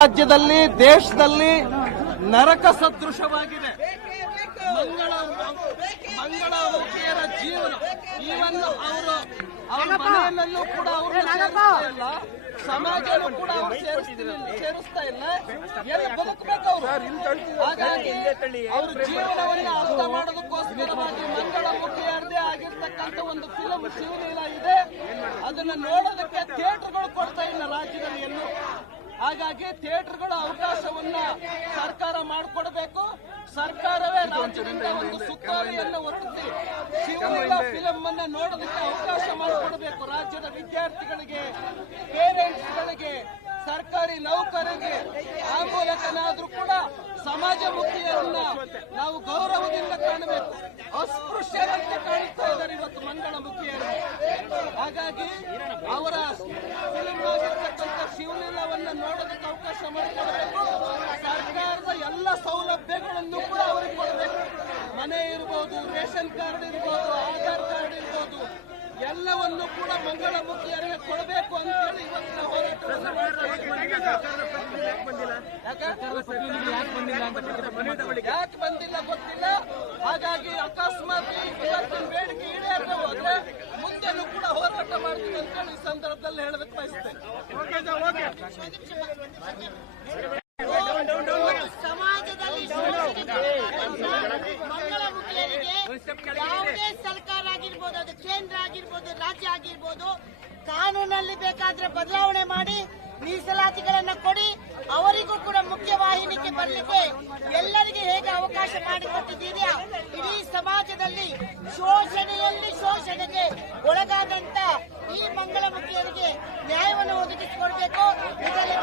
ರಾಜ್ಯದಲ್ಲಿ ದೇಶದಲ್ಲಿ ನರಕ ಸದೃಶವಾಗಿದೆ. ಮಂಗಳಮುಖಿಯರ ಜೀವನ ಈವನ್ ಅವರ ಮನೆಯಲ್ಲೂ ಕೂಡ ಅವ್ರನ್ನ ಸೇರಿಸ್ತಾ ಇಲ್ಲ, ಸಮಾಜನೂ ಕೂಡ ಅವ್ರು ಸೇರಿಸ್ತಾ ಇಲ್ಲ. ಎಲ್ಲಿ ಬದುಕಬೇಕು ಅವರು? ಹಾಗಾಗಿ ಅವ್ರ ಜೀವನವನ್ನ ಅರ್ಥ ಮಾಡೋದಕ್ಕೋಸ್ಕರವಾಗಿ ಮಂಗಳಮುಖಿಯರದೇ ಆಗಿರ್ತಕ್ಕಂಥ ಒಂದು ಫಿಲಂ ಶಿವಲೀಲ ಇದೆ. ಅದನ್ನ ನೋಡೋದಕ್ಕೆ ಥಿಯೇಟರ್ಗಳು ಕೊಡ್ತಾ ಇಲ್ಲ ರಾಜ್ಯದಲ್ಲಿ ಎಲ್ಲೂ. ಹಾಗಾಗಿ ಥಿಯೇಟರ್ಗಳ ಅವಕಾಶವನ್ನ ಸರ್ಕಾರ ಮಾಡಿಕೊಡಬೇಕು. ಸರ್ಕಾರವೇ ರಾಜ್ಯದಿಂದ ಒಂದು ಸುತ್ತೋಲೆಯನ್ನು ಹೊರಡಿಸಿ ಶಿವಲೀಲಾ ಫಿಲಂ ಅನ್ನ ನೋಡೋದಕ್ಕೆ ಅವಕಾಶ ಮಾಡಿಕೊಡಬೇಕು. ರಾಜ್ಯದ ವಿದ್ಯಾರ್ಥಿಗಳಿಗೆ, ಪೇರೆಂಟ್ಸ್ಗಳಿಗೆ, ಸರ್ಕಾರಿ ನೌಕರರಿಗೆ ಆ ಮೂಲಕನಾದ್ರೂ ಕೂಡ ಸಮಾಜಮುಖಿಯರನ್ನ ನಾವು ಗೌರವದಿಂದ ಕಾಣಬೇಕು. ಅಸ್ಪೃಶ್ಯರಂತೆ ಕಾಣಿಸ್ತಾ ಇದ್ದಾರೆ ಇವತ್ತು ಮಂಗಳಮುಖಿಯರು. ಹಾಗಾಗಿ ಅವರ ಫಿಲಂ ಆಗಿರ್ತಕ್ಕಂಥ ಶಿವಲೀಲವನ್ನ ನೋಡೋದಕ್ಕೆ ಅವಕಾಶ ಮಾಡಿಕೊಡಬೇಕು. ಸರ್ಕಾರದ ಎಲ್ಲ ಸೌಲಭ್ಯಗಳನ್ನು ಕೂಡ ಅವರಿಗೆ ಕೊಡಬೇಕು. ಮನೆ ಇರ್ಬೋದು, ರೇಷನ್ ಕಾರ್ಡ್ ಇರ್ಬೋದು, ಆಧಾರ್ ಕಾರ್ಡ್ ಇರ್ಬೋದು, ಎಲ್ಲವನ್ನು ಕೂಡ ಮಂಗಳಮುಖಿಯರಿಗೆ ಕೊಡಬೇಕು ಅಂತ ಹೇಳಿ ಇವತ್ತಿನ ಹೋರಾಟವನ್ನು ಯಾಕೆ ಬಂದಿಲ್ಲ ಗೊತ್ತಿಲ್ಲ. ಹಾಗಾಗಿ ಅಕಸ್ಮಾತ್ ಇವತ್ತಿನ ಬೇಡಿಕೆ ಈಡೇರದೆ ಹೋದ್ರೆ ಮುಂದೆನೂ ಕೂಡ ಹೋರಾಟ ಮಾಡ್ತೀವಿ ಅಂತ ಹೇಳಿ ಈ ಸಂದರ್ಭದಲ್ಲಿ ಹೇಳಬೇಕು ಬಯಸ್ತೇನೆ. ಸಮಾಜದಲ್ಲಿ ಮಂಗಳಮುಖಿಯರಿಗೆ ಯಾವುದೇ ಸರ್ಕಾರ ಆಗಿರ್ಬೋದು, ಅದು ಕೇಂದ್ರ ಆಗಿರ್ಬೋದು, ರಾಜ್ಯ ಆಗಿರ್ಬೋದು, ಕಾನೂನಲ್ಲಿ ಬೇಕಾದ್ರೆ ಬದಲಾವಣೆ ಮಾಡಿ ಮೀಸಲಾತಿಗಳನ್ನ ಕೊಡಿ. ಅವರಿಗೂ ಕೂಡ ಮುಖ್ಯವಾಹಿನಿಗೆ ಬರಲಿಕ್ಕೆ ಎಲ್ಲರಿಗೆ ಹೇಗೆ ಅವಕಾಶ ಮಾಡಿಕೊಟ್ಟಿದ್ದೀರಾ, ಇಡೀ ಸಮಾಜದಲ್ಲಿ ಶೋಷಣೆಯಲ್ಲಿ ಶೋಷಣೆಗೆ ಒಳಗಾದಂತ ಈ ಮಂಗಳಮುಖಿಯರಿಗೆ ನ್ಯಾಯವನ್ನು ಒದಗಿಸಿಕೊಡ್ಬೇಕು. ಇದರಲ್ಲಿ